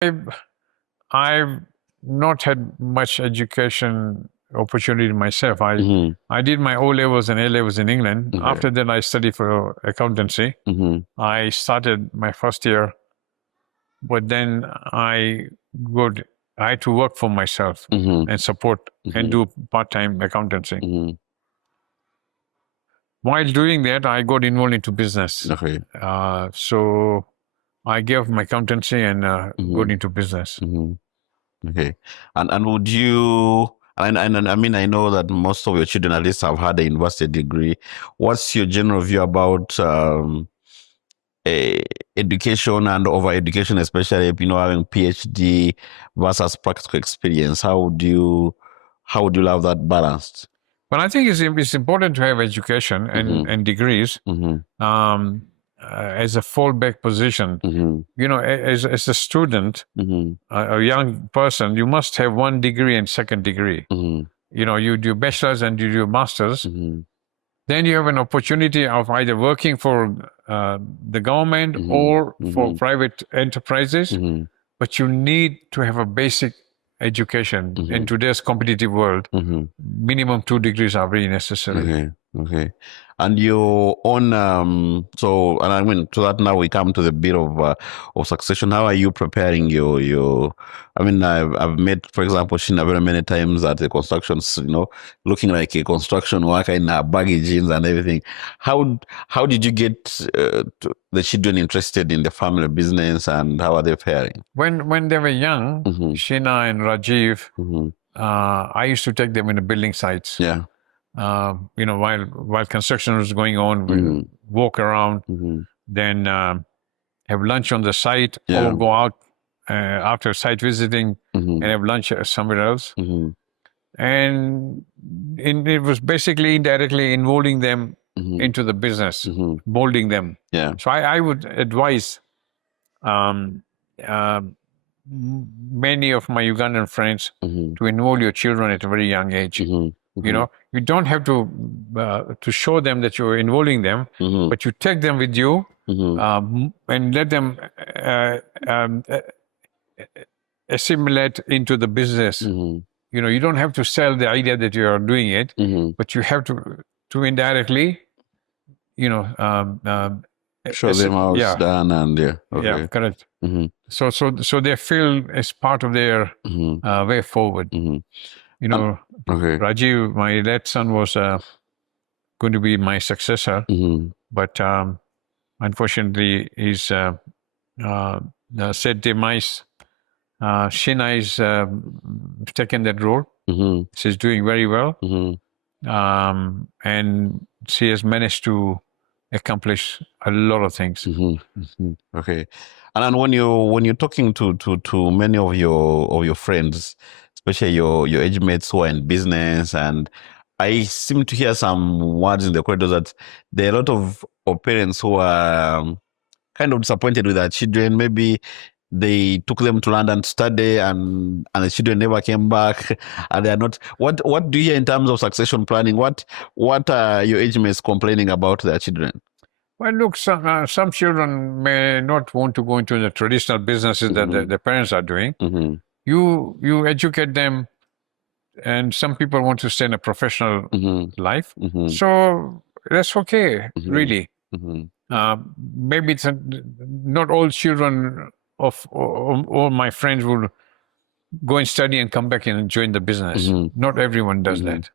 I've, I've not had much education opportunity myself. I did my O levels and A levels in England. Okay. After that, I studied for accountancy. I started my first year, but then I had to work for myself and support and do part-time accountancy. While doing that, I got involved into business. Okay. So I gave up my accountancy and got into business. Okay. And would you, and I mean, I know that most of your children at least have had a university degree. What's your general view about education and over education, especially, having PhD versus practical experience? How would you have that balanced? But I think it's important to have education and degrees as a fallback position. As a student, a young person, you must have one degree and second degree. You do bachelor's and you do master's. Then you have an opportunity of either working for the government or for private enterprises. But you need to have a basic education. In today's competitive world, minimum 2 degrees are very necessary. Okay. And your own, so, and I mean, to that now we come to the bit of succession. How are you preparing your, I mean, I've met, for example, Shina very many times at the constructions, looking like a construction worker in baggy jeans and everything. How did you get the children interested in the family business, and how are they faring? When they were young, Shina and Rajiv, I used to take them in the building sites. Yeah. While construction was going on, we walk around, then have lunch on the site, or go out after site visiting and have lunch somewhere else. And it was basically indirectly involving them into the business, molding them. Yeah. So I would advise many of my Ugandan friends to involve your children at a very young age. You don't have to show them that you're involving them, but you take them with you and let them assimilate into the business. You don't have to sell the idea that you are doing it, but you have to indirectly, show them how it's done, and yeah, correct. So they feel as part of their way forward. Rajiv, my late son, was going to be my successor, but unfortunately, he's said demise. Shina is taken that role. She's doing very well, and she has managed to accomplish a lot of things. Okay, and then when you're talking to many of your friends, especially your age mates who are in business, and I seem to hear some words in the corridors that there are a lot of parents who are kind of disappointed with their children. Maybe they took them to London to study, and the children never came back, and they are not. What do you hear in terms of succession planning? What are your age mates complaining about their children? Well, look, some children may not want to go into the traditional businesses that the parents are doing. You educate them, and some people want to stay in a professional life. So that's okay, really. Maybe it's not all children of all my friends will go and study and come back and join the business. Not everyone does that.